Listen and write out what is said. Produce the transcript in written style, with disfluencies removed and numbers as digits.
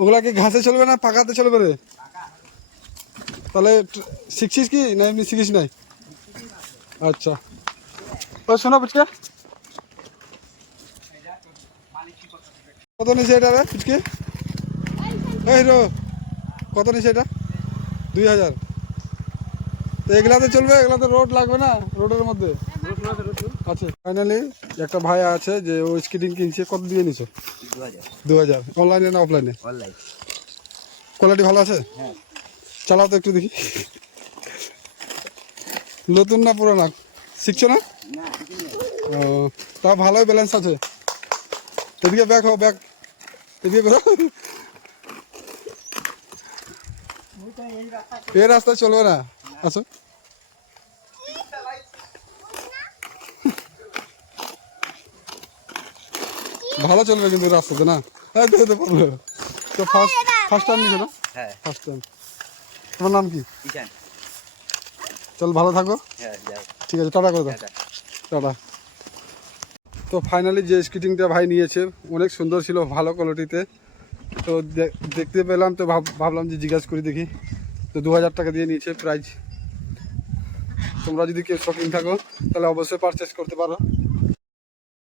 ওগুলা কি ঘাসে চলবে না পাকাতে চলবে রে? তাহলে শিখছিস কি না এমনি শিখিস নাই? আচ্ছা ও শোনো পুচকে, কত নিচে এটা রে পুচকে? এই হিরো কত নিচে এটা? 2000। তো এগুলাতে চলবে? এগুলাতে রোড লাগবে না রোডের মধ্যে? আচ্ছা ফাইনালি একটা ভাই আছে যে ও স্কেটিং কিনছে। কত দিয়ে নিছো? 2000। অনলাইনে না অফলাইনে? অনলাইন। কোয়ালিটি ভালো আছে? হ্যাঁ। চালাও তো একটু দেখি। নতুন না পুরোনা? শিখছো না? ও তা ভালোই ব্যালেন্স আছে। এদিকে ব্যাক হও, ব্যাক এদিকে করো। এই রাস্তায় চলবে না, আসো। ভালো চলবে কিন্তু রাস্তাতে না? হ্যাঁ দেখতে পারলো তো। ফার্স্ট টাইম নিছো না? হ্যাঁ ফার্স্ট টাইম। তোমার নাম কি? ইশান। চল ভালো থাকো। হ্যাঁ যাও। ঠিক আছে, টাটা করে দাও। টাটা। তো ফাইনালি যে স্কেটিংটা ভাই নিয়েছে অনেক সুন্দর ছিল, ভালো কোয়ালিটিতে। তো দেখতে পেলাম তো ভাবলাম যে জিজ্ঞাসা করি দেখি। তো 2000 টাকা দিয়ে নিয়েছে প্রাইস। তোমরা যদি কেউ শপিং থাকো তাহলে অবশ্যই পারচেস করতে পারো।